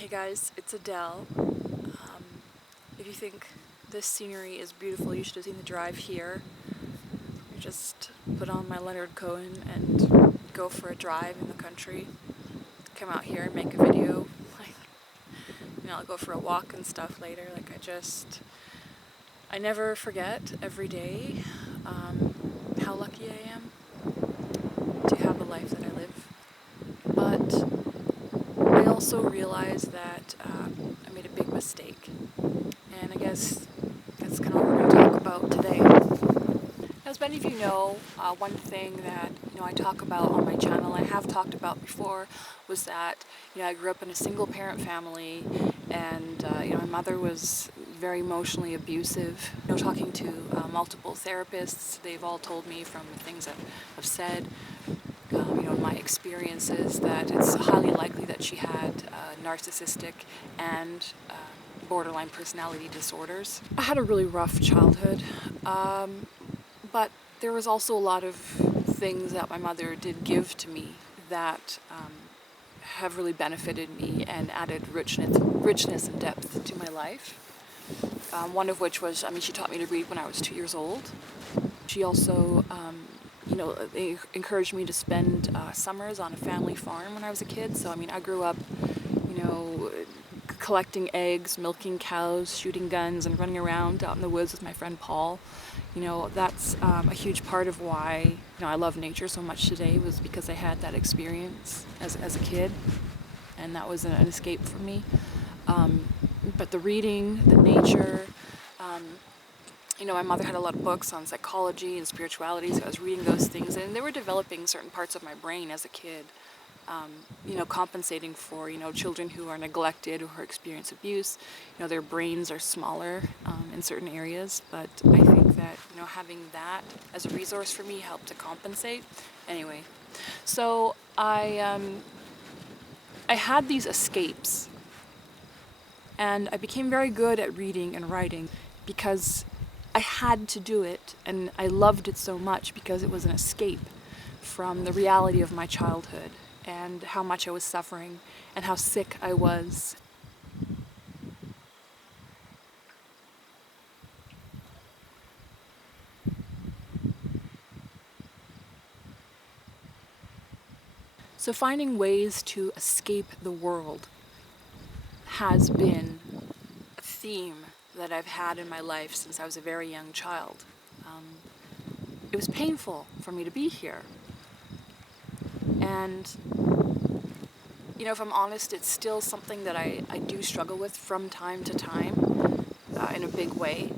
Hey guys, it's Adele. If you think this scenery is beautiful, you should have seen the drive here. I just put on my Leonard Cohen and go for a drive in the country. Come out here and make a video. I'll go for a walk and stuff later. I never forget every day how lucky I am to have the life that I live. But I also realize that I made a big mistake. And I guess that's kind of what we're going to talk about today. As many of you know, one thing that I talk about on my channel, I have talked about before, was that I grew up in a single-parent family, and my mother was very emotionally abusive. Talking to multiple therapists, they've all told me from the things that I've said, my experiences, that it's highly likely that she had narcissistic and borderline personality disorders. I had a really rough childhood, but there was also a lot of things that my mother did give to me that have really benefited me and added richness and depth to my life. One of which was, she taught me to read when I was 2 years old. She also, they encouraged me to spend summers on a family farm when I was a kid. So, I grew up, collecting eggs, milking cows, shooting guns, and running around out in the woods with my friend Paul. That's a huge part of why I love nature so much today, was because I had that experience as a kid, and that was an escape for me. But the reading, the nature, my mother had a lot of books on psychology and spirituality, so I was reading those things, and they were developing certain parts of my brain as a kid. Compensating for, children who are neglected or who experience abuse. Their brains are smaller in certain areas, but I think that, having that as a resource for me helped to compensate. Anyway, so I had these escapes, and I became very good at reading and writing because I had to do it, and I loved it so much because it was an escape from the reality of my childhood and how much I was suffering and how sick I was. So finding ways to escape the world has been a theme that I've had in my life since I was a very young child. It was painful for me to be here. And if I'm honest, it's still something that I do struggle with from time to time in a big way.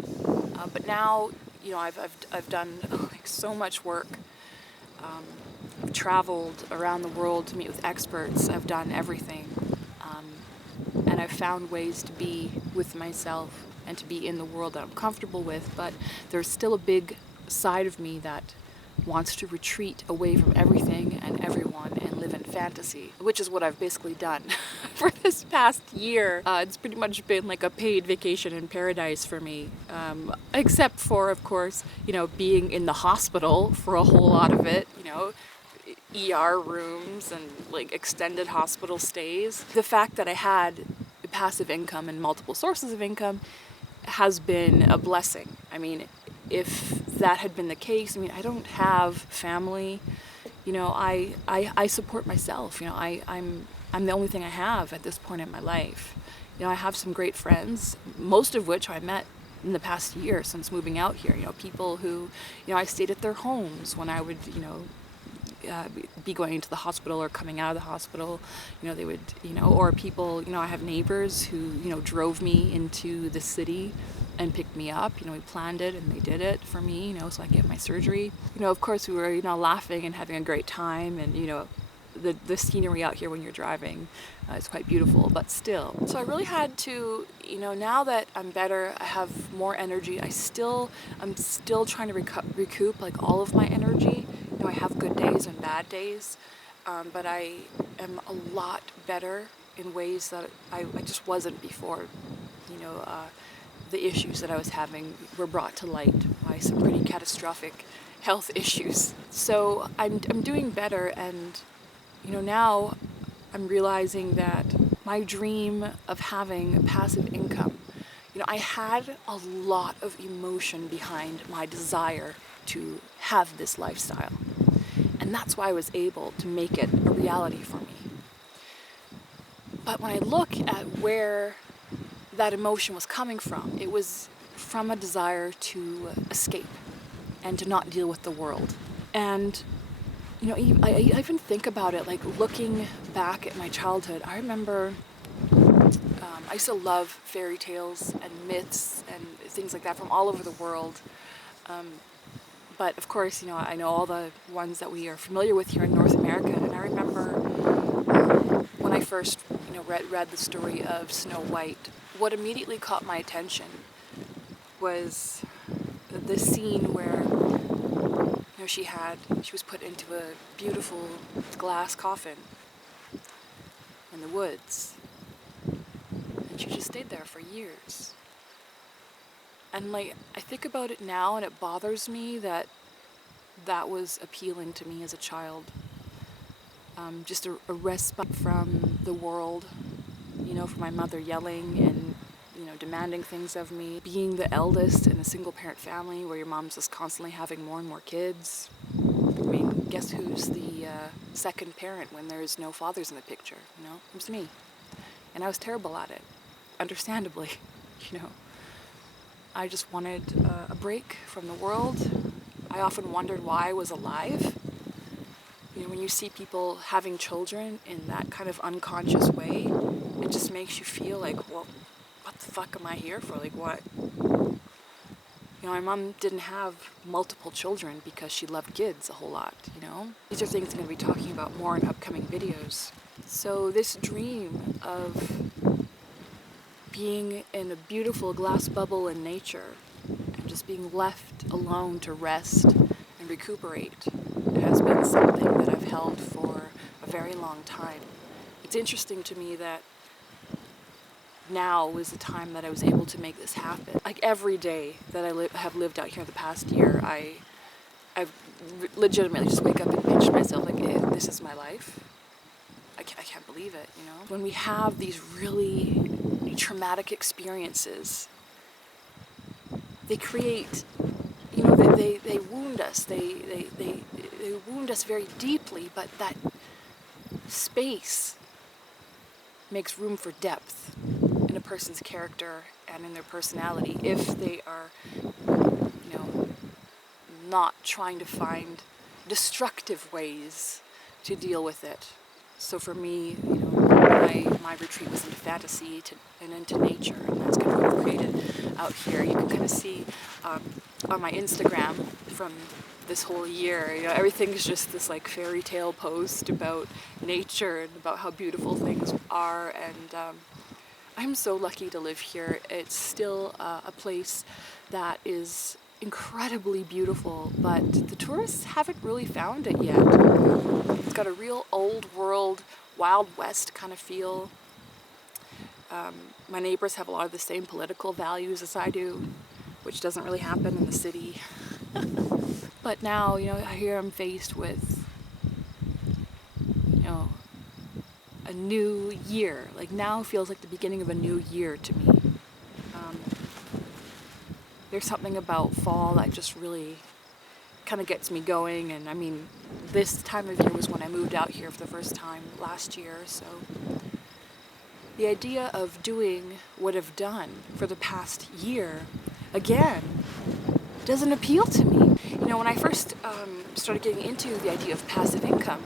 But now, I've done so much work. I've traveled around the world to meet with experts. I've done everything. And I've found ways to be with myself and to be in the world that I'm comfortable with. But there's still a big side of me that wants to retreat away from everything and everyone and live in fantasy, which is what I've basically done for this past year. It's pretty much been like a paid vacation in paradise for me, except for, of course, being in the hospital for a whole lot of it, ER rooms and extended hospital stays. The fact that I had passive income and multiple sources of income has been a blessing. If that had been the case, I don't have family. I support myself. I'm the only thing I have at this point in my life. I have some great friends, most of which I met in the past year since moving out here. People who, I stayed at their homes when I would, be going to the hospital or coming out of the hospital. They would, or people, I have neighbors who, drove me into the city and picked me up. We planned it and they did it for me, so I get my surgery. Of course we were, laughing and having a great time, and, the scenery out here when you're driving is quite beautiful, but still. So I really had to, now that I'm better, I have more energy, I'm still trying to recoup all of my energy. I have good days and bad days, but I am a lot better in ways that I just wasn't before. The issues that I was having were brought to light by some pretty catastrophic health issues. So I'm doing better, and now I'm realizing that my dream of having passive income, I had a lot of emotion behind my desire to have this lifestyle. And that's why I was able to make it a reality for me. But when I look at where that emotion was coming from, it was from a desire to escape and to not deal with the world. And I even think about it, like looking back at my childhood. I remember I used to love fairy tales and myths and things like that from all over the world. But of course, I know all the ones that we are familiar with here in North America. And I remember when I first, read the story of Snow White, what immediately caught my attention was this scene where she was put into a beautiful glass coffin in the woods, and she just stayed there for years. And I think about it now, and it bothers me that was appealing to me as a child. Just a respite from the world, from my mother yelling and demanding things of me. Being the eldest in a single parent family where your mom's just constantly having more and more kids. I mean, guess who's the second parent when there's no fathers in the picture? It was me. And I was terrible at it, understandably. I just wanted a break from the world. I often wondered why I was alive. When you see people having children in that kind of unconscious way, it just makes you feel like, well, what the fuck am I here for? Like, what? My mom didn't have multiple children because she loved kids a whole lot, These are things I'm going to be talking about more in upcoming videos. So this dream of being in a beautiful glass bubble in nature and just being left alone to rest and recuperate has been something that I've held for a very long time. It's interesting to me that now was the time that I was able to make this happen. Like every day that I have lived out here the past year, I've legitimately just wake up and pinch myself like, this is my life. I can't believe it, When we have these really traumatic experiences, they create, they wound us. They wound us very deeply, but that space makes room for depth in a person's character and in their personality if they are, not trying to find destructive ways to deal with it. So for me, my retreat was into fantasy and into nature, and that's kind of what I've created out here. You can kind of see on my Instagram from this whole year, everything's just this like fairy tale post about nature and about how beautiful things are, and I'm so lucky to live here. It's still a place that is incredibly beautiful, but the tourists haven't really found it yet. It's got a real old world, Wild West kind of feel. My neighbors have a lot of the same political values as I do, which doesn't really happen in the city. But now, here I'm faced with, a new year. Like now feels like the beginning of a new year to me. There's something about fall that just really kind of gets me going. And I mean, this time of year was when I moved out here for the first time last year. So the idea of doing what I've done for the past year again doesn't appeal to me. When I first started getting into the idea of passive income,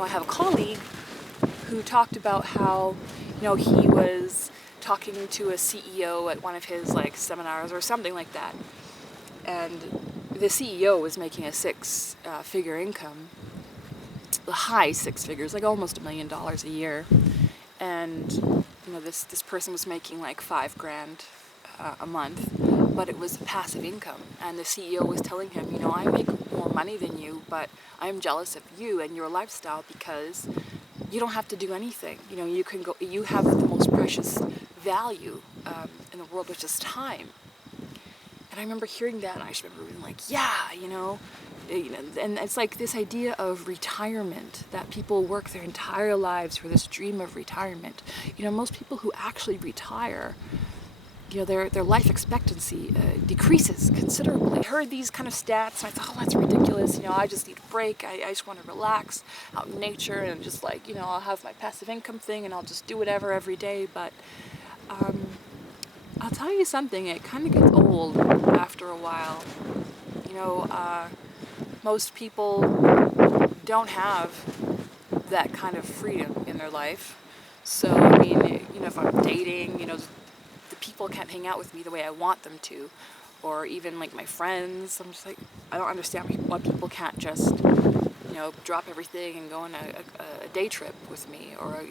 I have a colleague who talked about how, he was talking to a CEO at one of his seminars or something like that. And the CEO was making a six-figure income, the high six figures, like almost $1 million a year. And, this person was making like $5,000 a month, but it was passive income. And the CEO was telling him, I make more money than you, but I'm jealous of you and your lifestyle because you don't have to do anything. You can go. You have the most precious value in the world, which is time. And I remember hearing that, and I just remember being like, yeah, and it's like this idea of retirement, that people work their entire lives for this dream of retirement. Most people who actually retire, their life expectancy decreases considerably. I heard these kind of stats, and I thought, oh, that's ridiculous. I just need a break. I just want to relax out in nature, and just I'll have my passive income thing, and I'll just do whatever every day. But I'll tell you something, it kind of gets old after a while. Most people don't have that kind of freedom in their life. So, if I'm dating, the people can't hang out with me the way I want them to. Or even like my friends, I'm just like, I don't understand why people can't just, drop everything and go on a day trip with me, or,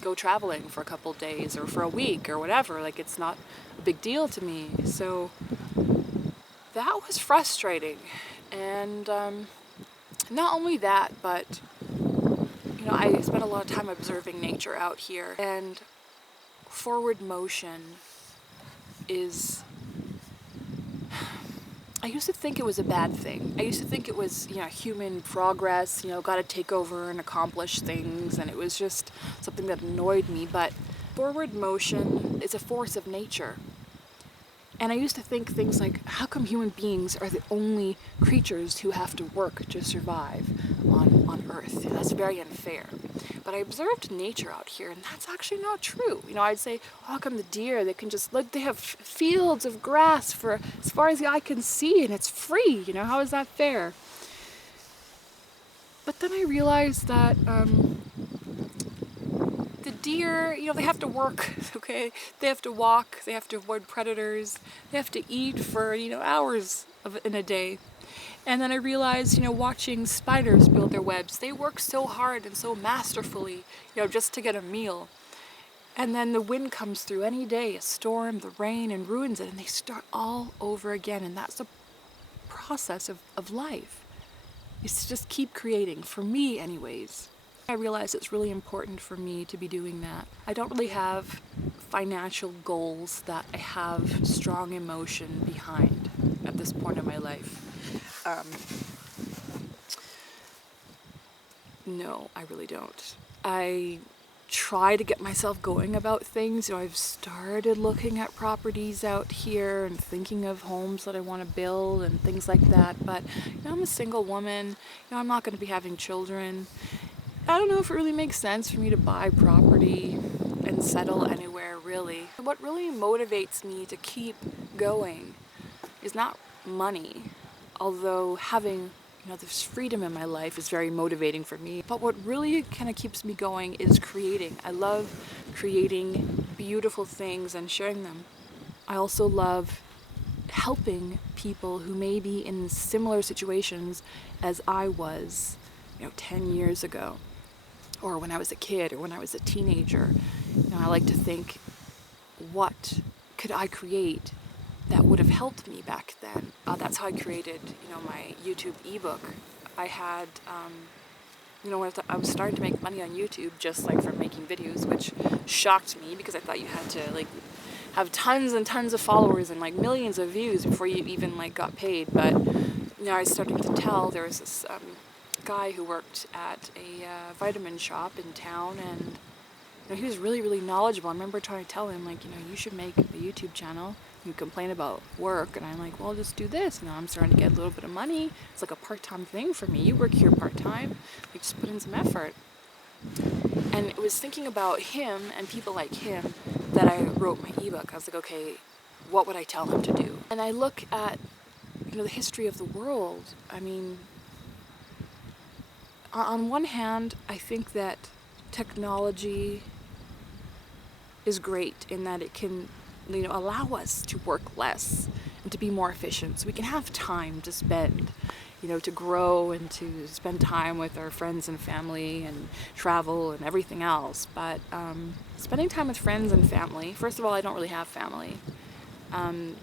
go traveling for a couple days or for a week or whatever. Like, it's not a big deal to me. So that was frustrating. And not only that, but, I spent a lot of time observing nature out here. And forward motion is... I used to think it was a bad thing. I used to think it was, human progress, got to take over and accomplish things, and it was just something that annoyed me. But forward motion is a force of nature. And I used to think things like, how come human beings are the only creatures who have to work to survive on Earth? That's very unfair. But I observed nature out here, and that's actually not true. I'd say, how come the deer, they can just look, they have fields of grass for as far as the eye can see, and it's free. How is that fair? But then I realized that the deer, they have to work, okay? They have to walk, they have to avoid predators, they have to eat for, hours in a day. And then I realized, watching spiders build their webs, they work so hard and so masterfully, just to get a meal. And then the wind comes through any day, a storm, the rain, and ruins it, and they start all over again. And that's the process of life. It's to just keep creating, for me anyways. I realize it's really important for me to be doing that. I don't really have financial goals that I have strong emotion behind at this point in my life. No, I really don't. I try to get myself going about things. I've started looking at properties out here and thinking of homes that I want to build and things like that. But, I'm a single woman. I'm not going to be having children. I don't know if it really makes sense for me to buy property and settle anywhere, really. What really motivates me to keep going is not money, although having this freedom in my life is very motivating for me. But what really kind of keeps me going is creating. I love creating beautiful things and sharing them. I also love helping people who may be in similar situations as I was, 10 years ago, or when I was a kid, or when I was a teenager. I like to think, what could I create that would have helped me back then? That's how I created, my YouTube ebook. I had, when I was starting to make money on YouTube, just from making videos, which shocked me because I thought you had to have tons and tons of followers and millions of views before you even got paid. But I was starting to tell. There was this guy who worked at a vitamin shop in town, and he was really, really knowledgeable. I remember trying to tell him, you should make a YouTube channel. You complain about work, and I'm like, well, just do this. Now I'm starting to get a little bit of money. It's like a part-time thing for me. You work here part-time. Just put in some effort. And it was thinking about him and people like him that I wrote my ebook. I was like, okay, what would I tell him to do? And I look at, the history of the world. On one hand, I think that technology is great in that it can, allow us to work less and to be more efficient. So we can have time to spend, to grow and to spend time with our friends and family and travel and everything else. But spending time with friends and family, first of all, I don't really have family.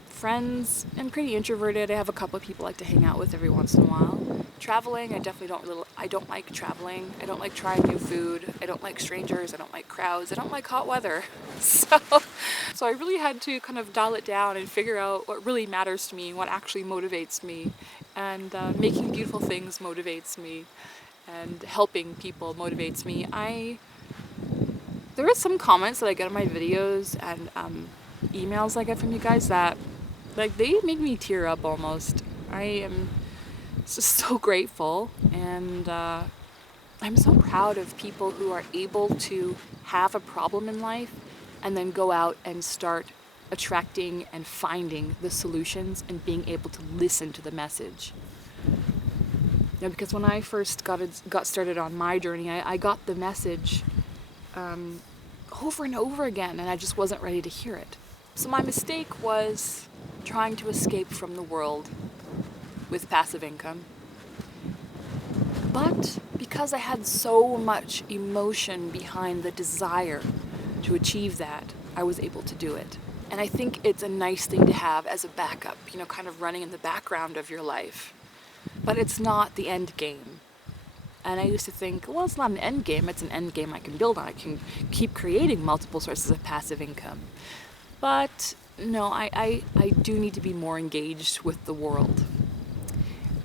Friends, I'm pretty introverted. I have a couple of people I like to hang out with every once in a while. Traveling, I don't like traveling. I don't like trying new food. I don't like strangers. I don't like crowds. I don't like hot weather. So I really had to kind of dial it down and figure out what really matters to me, what actually motivates me. And making beautiful things motivates me. And helping people motivates me. There are some comments that I get on my videos and emails I get from you guys that, like, they make me tear up almost. I am just so grateful, and I'm so proud of people who are able to have a problem in life and then go out and start attracting and finding the solutions and being able to listen to the message. Because when I first got started on my journey, I got the message over and over again, and I just wasn't ready to hear it. So my mistake was trying to escape from the world with passive income. But because I had so much emotion behind the desire to achieve that, I was able to do it. And I think it's a nice thing to have as a backup, kind of running in the background of your life. But it's not the end game. And I used to think, well, it's not an end game, it's an end game I can build on. I can keep creating multiple sources of passive income. But no, I do need to be more engaged with the world.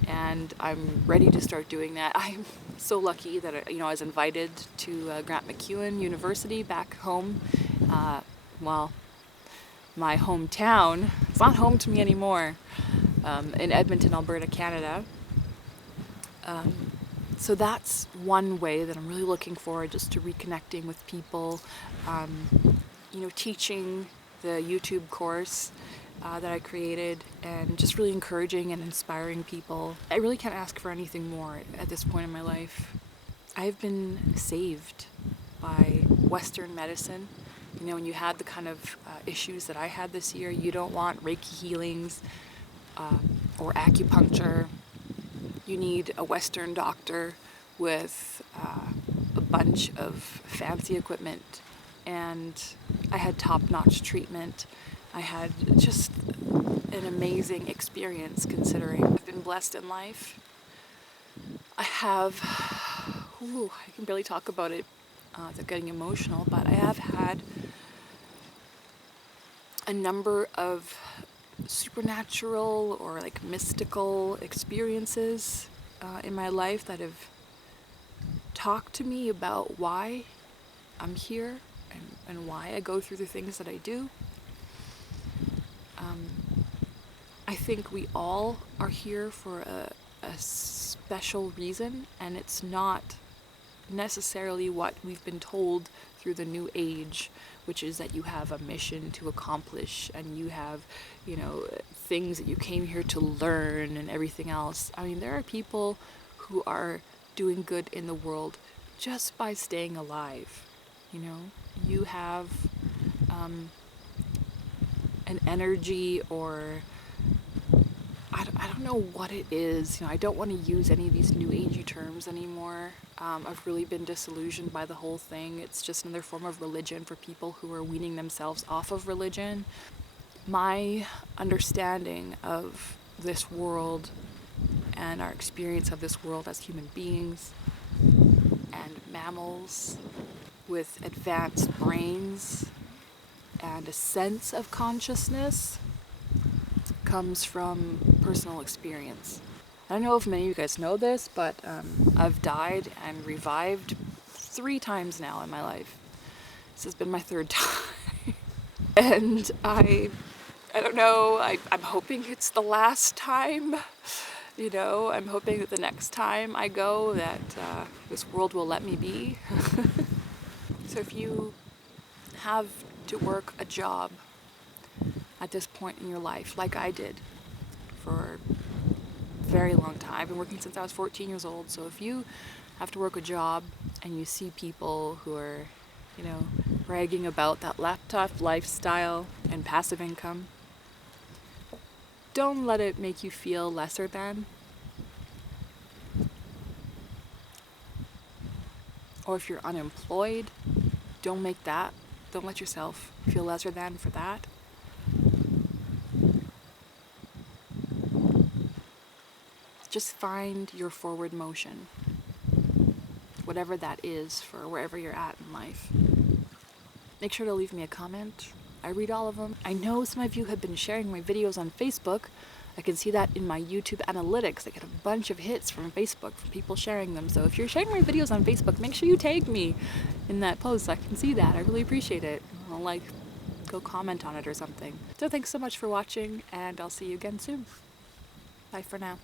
And I'm ready to start doing that. I'm so lucky that I was invited to Grant MacEwan University back home. My hometown. It's not home to me anymore. In Edmonton, Alberta, Canada. So that's one way that I'm really looking forward just to reconnecting with people. Teaching the YouTube course that I created, and just really encouraging and inspiring people. I really can't ask for anything more at this point in my life. I've been saved by Western medicine. When you had the kind of issues that I had this year, you don't want Reiki healings or acupuncture. You need a Western doctor with a bunch of fancy equipment, and I had top-notch treatment. I had just an amazing experience, considering I've been blessed in life. I can barely talk about it without getting emotional, but I have had a number of supernatural or mystical experiences in my life that have talked to me about why I'm here and why I go through the things that I do. I think we all are here for a special reason, and it's not necessarily what we've been told through the new age, which is that you have a mission to accomplish and you have, things that you came here to learn and everything else. I mean, there are people who are doing good in the world just by staying alive. You have an energy, or I don't know what it is. I don't want to use any of these new agey terms anymore. I've really been disillusioned by the whole thing. It's just another form of religion for people who are weaning themselves off of religion. My understanding of this world and our experience of this world as human beings and mammals with advanced brains and a sense of consciousness comes from personal experience. I don't know if many of you guys know this, but I've died and revived 3 times now in my life. This has been my 3rd time. And I don't know, I'm hoping it's the last time. I'm hoping that the next time I go that this world will let me be. So if you have to work a job at this point in your life, like I did for a very long time. I've been working since I was 14 years old. So if you have to work a job and you see people who are, bragging about that laptop lifestyle and passive income, don't let it make you feel lesser than. Or if you're unemployed, don't let yourself feel lesser than for that. Just find your forward motion, whatever that is for wherever you're at in life. Make sure to leave me a comment. I read all of them. I know some of you have been sharing my videos on Facebook. I can see that in my YouTube analytics. I get a bunch of hits from Facebook from people sharing them. So if you're sharing my videos on Facebook, make sure you tag me in that post so I can see that. I really appreciate it. I'll go comment on it or something. So thanks so much for watching, and I'll see you again soon. Bye for now.